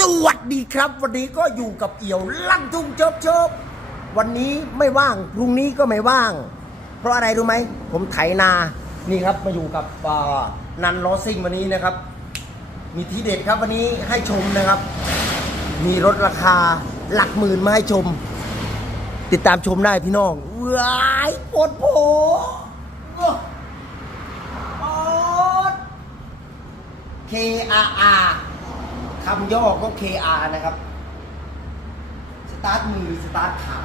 สวัสดีครับ วันนี้ก็อยู่กับเอี่ยวลั่นทุ่งเจิบเจิบวันนี้ไม่ว่างพรุ่งนี้ก็ไม่ว่าง เพราะอะไรรู้ไหมผมไถนานี่ครับมาอยู่กับนันลอซิ่งวันนี้นะครับ มีทีเด็ดครับวันนี้ให้ชมนะครับ มีรถราคาหลักหมื่นมาให้ชม ติดตามชมได้พี่น้องว้ายปวดโผโอ้โอ๊ด KRR ำย่อก็ KR นะครับ สตาร์ทมือ สตาร์ทขา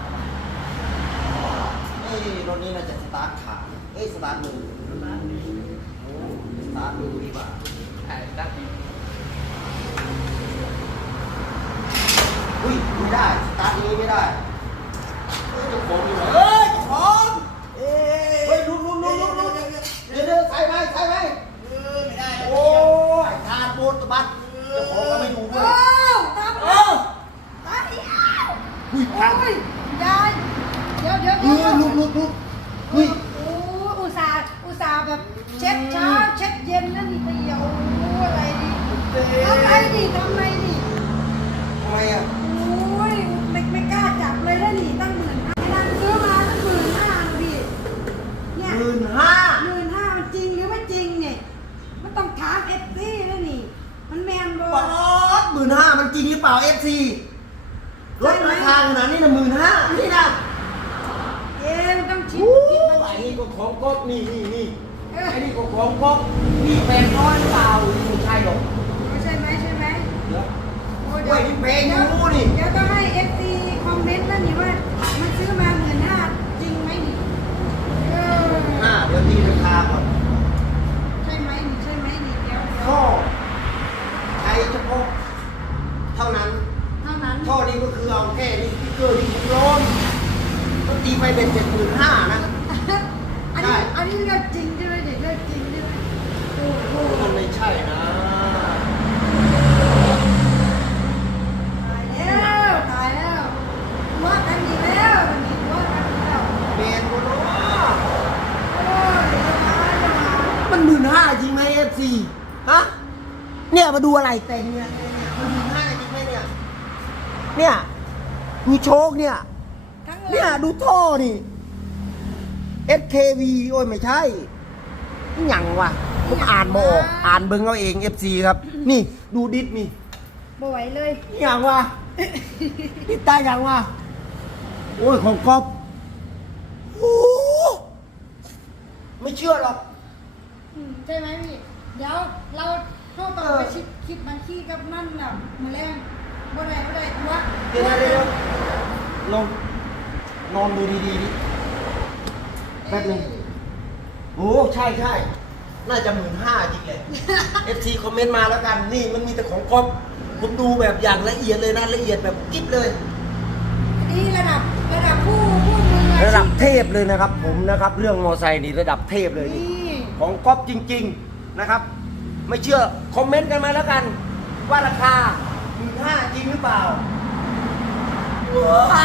เอ้ยรถนี้น่าจะสตาร์ทขาเอ้ยสตาร์ทมือโอ้สตาร์ทมือดีกว่าอุ้ยไม่ได้ สตาร์ทนี้ไม่ได้เฮ้ยเจ้าของอยู่ไหนเฮ้ยเจ้าของเฮ้ยลุกลุกลุกลุกลุกเดี๋ยวเดี๋ยวใส่ไหมใส่ไหม โอ้ยทานโบนตะบัดเจ้าของก็ไม่ดูด้วย โอ้ตาม เออ ตามอีกอ้าว อุ้ยโอ้พังยยายเดี๋ยวเดี๋ยวเอเดี๋ยวอลุกลุกลุกอุ้ยโอ้อุตส่าห์อุตส่าห์แบบเช็ดเช้าเช็ดเย็นนั่นนี่เดียวโอ้อะไรดิทำไมดิทำไมดิทำไมอะโอ้ยไม่ไม่กล้าจับเลยนะนี่ตั้งหมื่นห้าไอ้นั่นซื้อมาตั้งหมื่นห้าดิเนี่ยหมื่นห้าหมื่นห้ามันจริงหรือไม่จริงเนี่ยมันต้องถามเอฟซีนะนี่ มันแมนบอปอดหมื่นห้ามันจริงหรือเปล่าเอฟซี รถราคาขนาดนี้นะหมื่นห้านี่นะเอ๊ะมันต้องชิดโอ้คิดยมันไอ้นี่ก็ของก๊อฟนี่นี่นี่เออไอ้นี่ก็ของก๊อฟนี่แพงน้อยหรือเปล่านี่ไม่ใช่หรอก ใช่ไหมใช่ไหม เดี๋ยว โอ้ เว้ยนี่เพลงอยู่นู่นนี่ เดี๋ยวต้องให้เอฟซีคอมเมนต์นั่นนี่ว่า มันซื้อมาหมื่นห้าจริงไหมนี่เออ ห้าเดี๋ยวตีราคาก่อน ใช่ไหมนี่ใช่ไหมนี่เดี๋ยวเดี๋ยว ท่อใช้เฉพาะเท่านั้น เท่านั้น ท่อนี้ก็คือเอาแค่ นี้สติ๊กเกอร์ที่ผมร้อนก็ตีไปเป็นเจ็ดหมื่นห้านะ อันใช่นี้อันนี้เรื่องจริงใช่ไหมเด็กเรื่องจริงใช่ไหมโอ้โหมันไม่ใช่นะตายแล้วตายแล้วว่ากันอีกแล้วมันมีว่ากันอีกแล้วเมนโบโนโอ้ยเดี๋ยวมาเดี๋ยวมามันหมื่นห้าจริงไหมเอฟซีฮะเนี่ยมาดูอะไรแต่งเนี่ยเนี่ยมันหมื่นห้าจริงไหมเนี่ยเนี่ย ดูโชคเนี่ย ทั้งหเนี่ยลังดูท่อนี่ FKV โอ้ยไม่ใช่นี่หยังวะผมอ่านมาออกอ่านเบิ้งเอาเอง FC ครับ นี่ดูดิสนี่บ่ไหวเลย นี่หยังวะ นี่ตายหยังวะ โอ้ยของก๊อฟโอ้โหไม่เชื่อหรอก อืมใช่ไหมพี่ เดี๋ยวเราเข้าต่อไปชิดคิดบัญชีกับนั่นน่ะมาแรง บ่ได้บ่ได้ตัวเดี๋ยวนะเดี๋ยวลองนอนดูดีๆดิแป๊บหนึงโอ้ใช่ใช่น่าจะหมื่นห้าจริงเลย FC คอมเมนต์มาแล้วกัน นี่มันมีแต่ของก๊อฟผมดูแบบอย่างละเอียดเลยนะละเอียดแบบกิ๊บเลยนี่ระดับระดับผู้ผู้มืออาชีพระดับเทพเลยนะครับ ผมนะครับ เรื่องมอไซค์นี่ระดับเทพเลยนี่ นี่ของก๊อฟจริง ๆ นะครับ ไม่เชื่อ คอมเมนต์กันมาแล้วกัน ว่าราคา หมื่นห้าจริงหรือเปล่าว้า